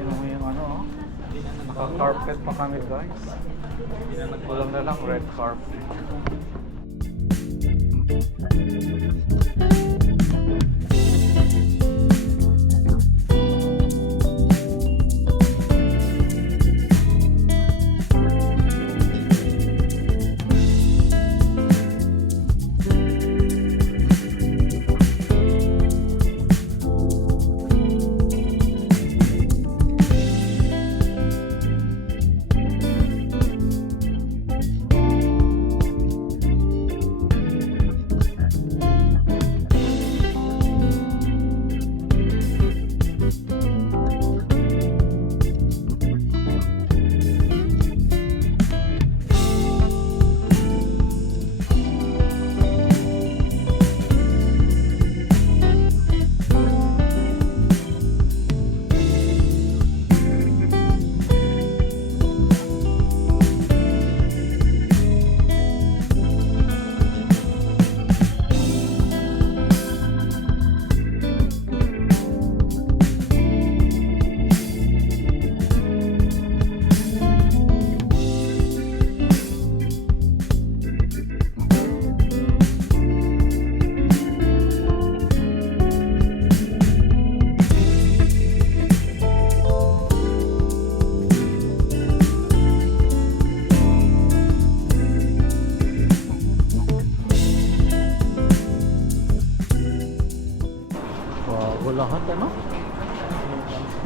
Tingnan mo yung ano, oh. Naka-carpet pa kami, guys. Kulang na lang red carpet. Lahat ano?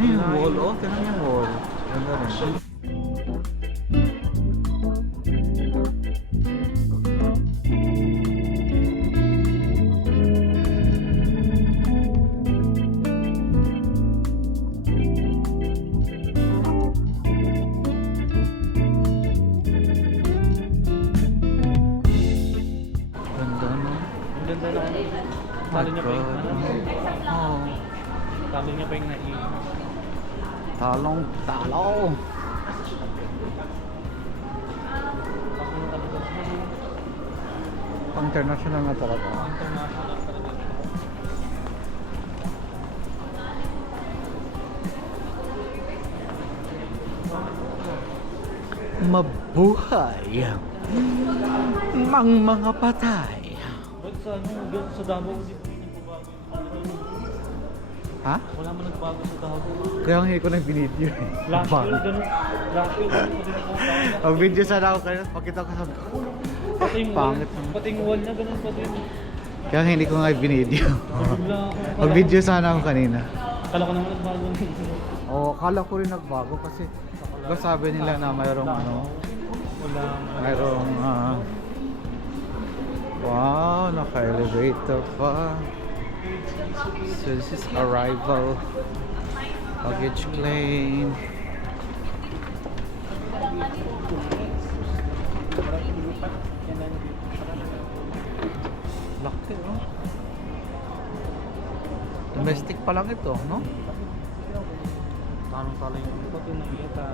Yung wall, oh, tingnan yung wall. Ganda rin. Ganda, no? Ang ganda na ano. Talo niya pa yung ano. Oh. Talo niya pa yung nai. Talong talo. Pang international na talaga. International talaga. Mabuhay mang mga patay. But sa ano, sa Davao, hindi po Ha? wala man nagbago sa Davao. Kaya hindi ko nag-video eh. Last year, ganun. Last year, ganun pa din po. Ang video sana ako kanina, pakita ko sa... Pati yung wall, Pangit naman. pati yung wall niya, ganun pa din. Kaya hindi ko nga binideo. Bigla ako. Mag-video sana ako kanina. Kala ko naman nagbago. Oo, kala ko rin nagbago kasi diba sabi nila na mayroong ano, Wala. mayroong wow, naka-elevator pa. So this is arrival baggage claim. Laki, oh. Domestic pa lang ito, no? Tanong pala yung pati ng iyata.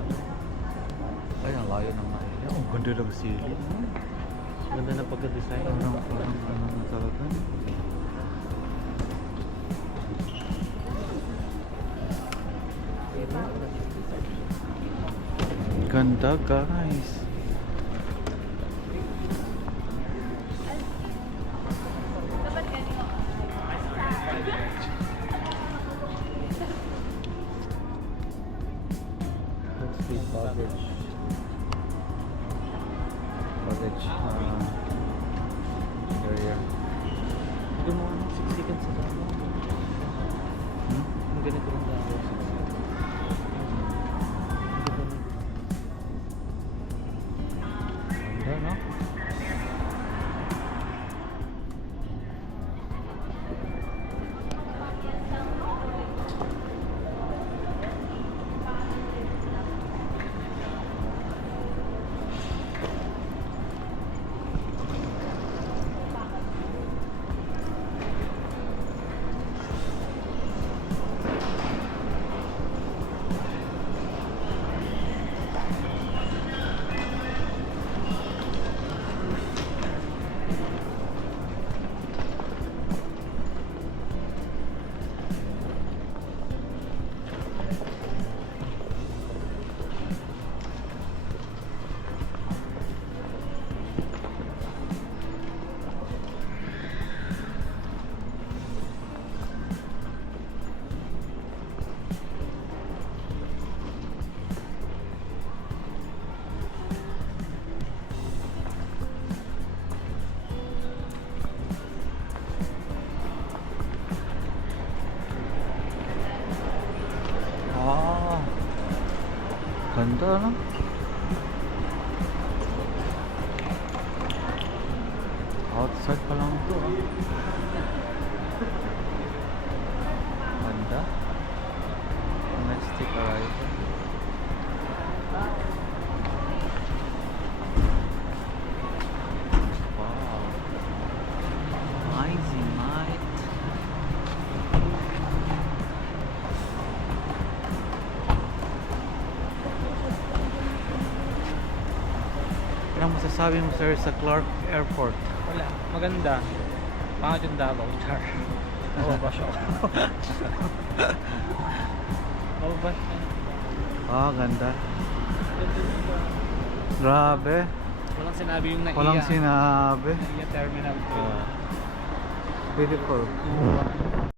Ay, ang layo ng layo. Ang ganda ng silid. Ganda na pagka-design. Ano talaga? Ganda, guys. Let's see, baggage. Baggage area. Hindi mo ano, siksikan sa damo. Ang ganito lang damo. Ganda, no? Ganda, no? Outside pa lang ito, ah. Ganda. Domestic arrival. Wow. Easy night. Anong masasabi mo, sir, sa Clark Airport? Wala, maganda. Pangit yung Davao, char. Mababash ako. Mababash na. Ah, ganda. Grabe. Walang sinabi yung naiya. Walang sinabi. Naiya Terminal 2. Beautiful.